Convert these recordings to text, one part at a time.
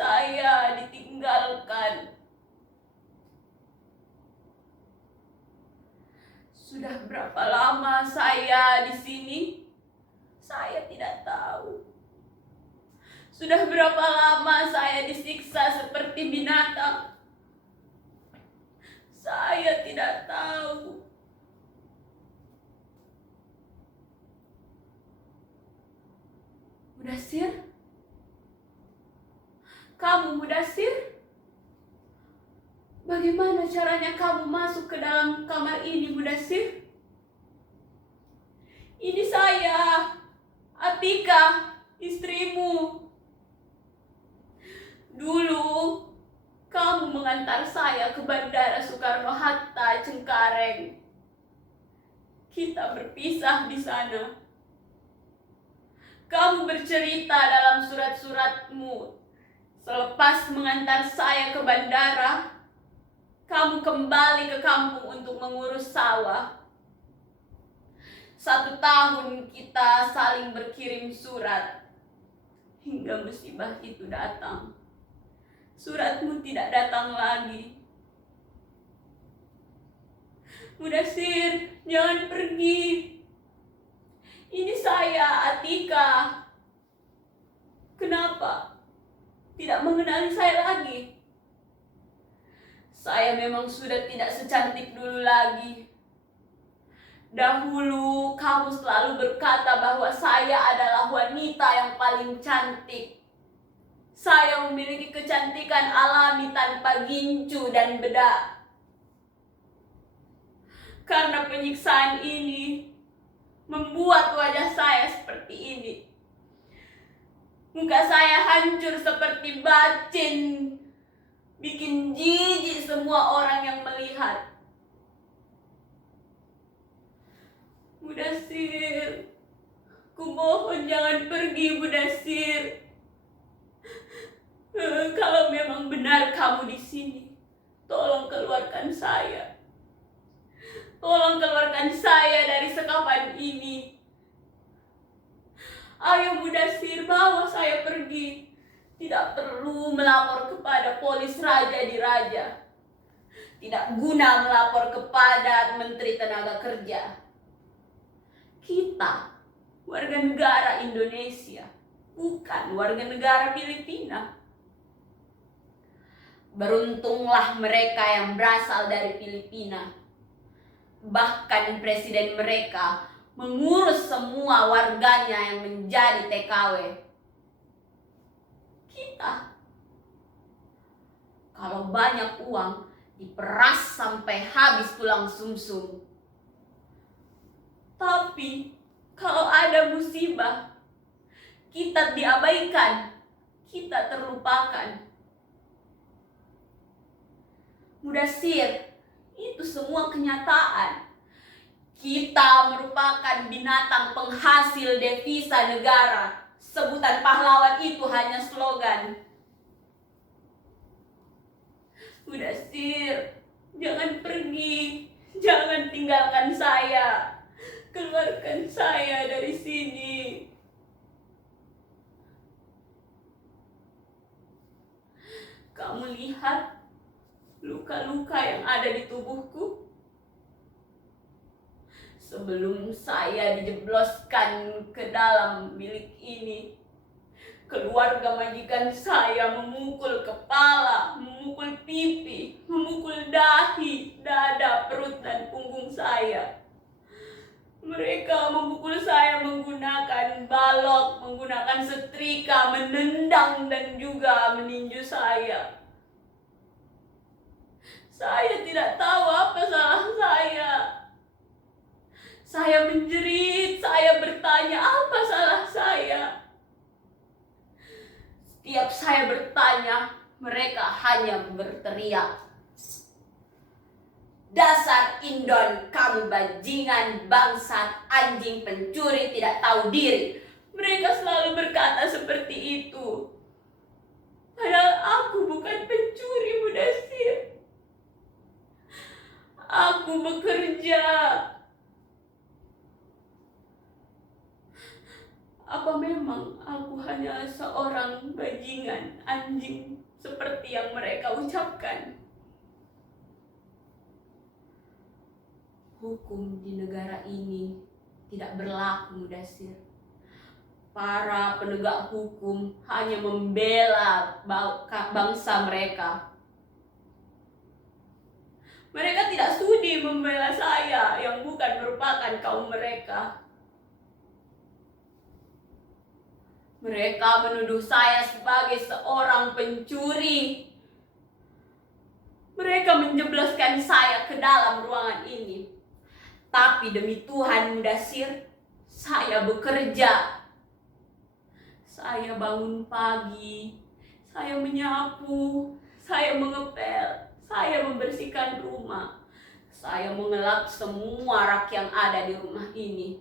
saya ditinggalkan. Sudah berapa lama saya di sini? Saya tidak tahu. Sudah berapa lama saya disiksa seperti binatang? Saya tidak tahu. Mudasir? Kamu Mudasir? Bagaimana caranya kamu masuk ke dalam kamar ini, Mudasir? Ini saya, Atika, istrimu. Dulu kamu mengantar saya ke Bandara Soekarno-Hatta, Cengkareng. Kita berpisah di sana. Kamu bercerita dalam surat-suratmu, selepas mengantar saya ke bandara, kamu kembali ke kampung untuk mengurus sawah. 1 tahun kita saling berkirim surat, hingga musibah itu datang. Suratmu tidak datang lagi. Mudasir, jangan pergi. Ini saya, Atika. Kenapa? Tidak mengenali saya lagi? Saya memang sudah tidak secantik dulu lagi. Dahulu kamu selalu berkata bahwa saya adalah wanita yang paling cantik. Saya memiliki kecantikan alami tanpa gincu dan bedak. Karena penyiksaan ini membuat wajah saya seperti ini. Muka saya hancur seperti bacin, bikin jijik semua orang yang melihat. Mudasir, kumohon jangan pergi, Mudasir. Kalau memang benar kamu di sini, tolong keluarkan saya. Tolong keluarkan saya dari sekapan ini. Ayo Mudasir, bawa saya pergi. Tidak perlu melapor kepada polis raja di raja. Tidak guna melapor kepada Menteri Tenaga Kerja. Kita warga negara Indonesia, bukan warga negara Filipina. Beruntunglah mereka yang berasal dari Filipina. Bahkan presiden mereka mengurus semua warganya yang menjadi TKW. Kita, kalau banyak uang, diperas sampai habis tulang sumsum. Tapi kalau ada musibah, kita diabaikan, kita terlupakan. Mudasir, itu semua kenyataan. Kita merupakan binatang penghasil devisa negara. Sebutan pahlawan itu hanya slogan. Mudasir, jangan pergi. Jangan tinggalkan saya. Keluarkan saya dari sini. Kamu lihat luka-luka yang ada di tubuhku? Sebelum saya dijebloskan ke dalam bilik ini, keluarga majikan saya memukul kepala, memukul pipi, memukul dahi, dada, perut, dan punggung saya. Mereka memukul saya menggunakan balok, menggunakan setrika, menendang dan juga meninju saya. Saya tidak tahu apa salah saya. Saya menjerit, saya bertanya apa salah saya. Setiap saya bertanya, mereka hanya berteriak, "Dasar Indon, kamu bajingan, bangsat, anjing, pencuri, tidak tahu diri." Mereka selalu berkata seperti itu. Padahal aku bukan pencuri, Mudasir. Aku bekerja. Apa memang aku hanya seorang bajingan, anjing? anjing seperti yang mereka ucapkan. Hukum di negara ini tidak berlaku, Mudasir. Para penegak hukum hanya membela bangsa mereka. Mereka tidak sudi membela saya yang bukan merupakan kaum mereka. Mereka menuduh saya sebagai seorang pencuri. Mereka menjebloskan saya ke dalam ruangan ini. Tapi demi Tuhan, Mudasir, saya bekerja. Saya bangun pagi, saya menyapu, saya mengepel, saya membersihkan rumah. Saya mengelap semua rak yang ada di rumah ini.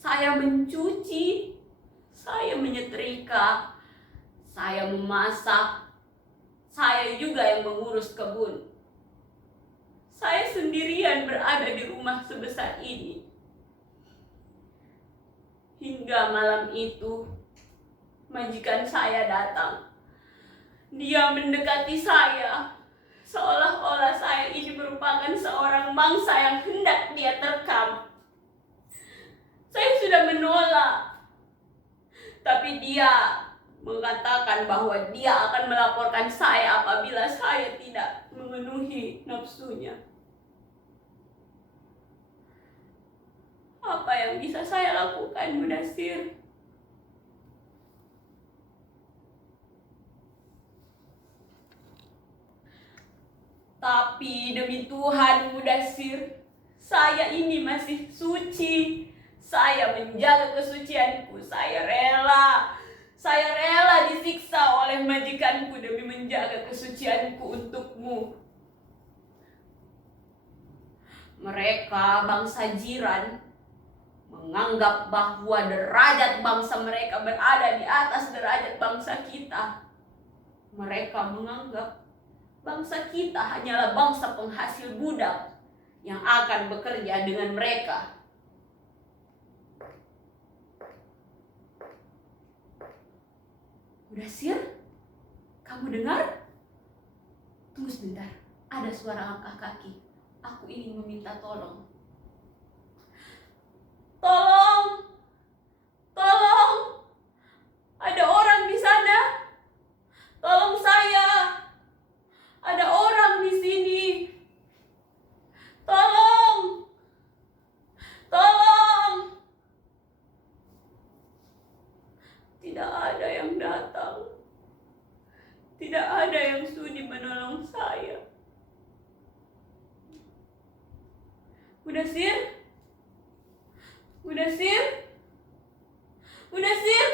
Saya mencuci, saya menyetrika, saya memasak, saya juga yang mengurus kebun. Saya sendirian berada di rumah sebesar ini. Hingga malam itu, majikan saya datang. Dia mendekati saya, seolah-olah saya ini merupakan seorang mangsa yang hendak dia terkam. Saya sudah menolak, tapi dia mengatakan bahwa dia akan melaporkan saya apabila saya tidak memenuhi nafsunya. Apa yang bisa saya lakukan, Mudasir? Tapi demi Tuhan, Mudasir, saya ini masih suci. Saya menjaga kesucianku. Saya rela disiksa oleh majikanku demi menjaga kesucianku untukmu. Mereka, bangsa jiran, menganggap bahwa derajat bangsa mereka berada di atas derajat bangsa kita. Mereka menganggap bangsa kita hanyalah bangsa penghasil budak yang akan bekerja dengan mereka. Mudasir, kamu dengar? Tunggu sebentar, ada suara langkah kaki. Aku ingin meminta tolong. Tolong! Tolong! Ada orang di sana. Tolong saya. Ada orang di sini. Tolong! Tolong! Tidak ada yang datang. Tidak ada yang sudi menolong saya. Mudasir? Mudasir? Mudasir?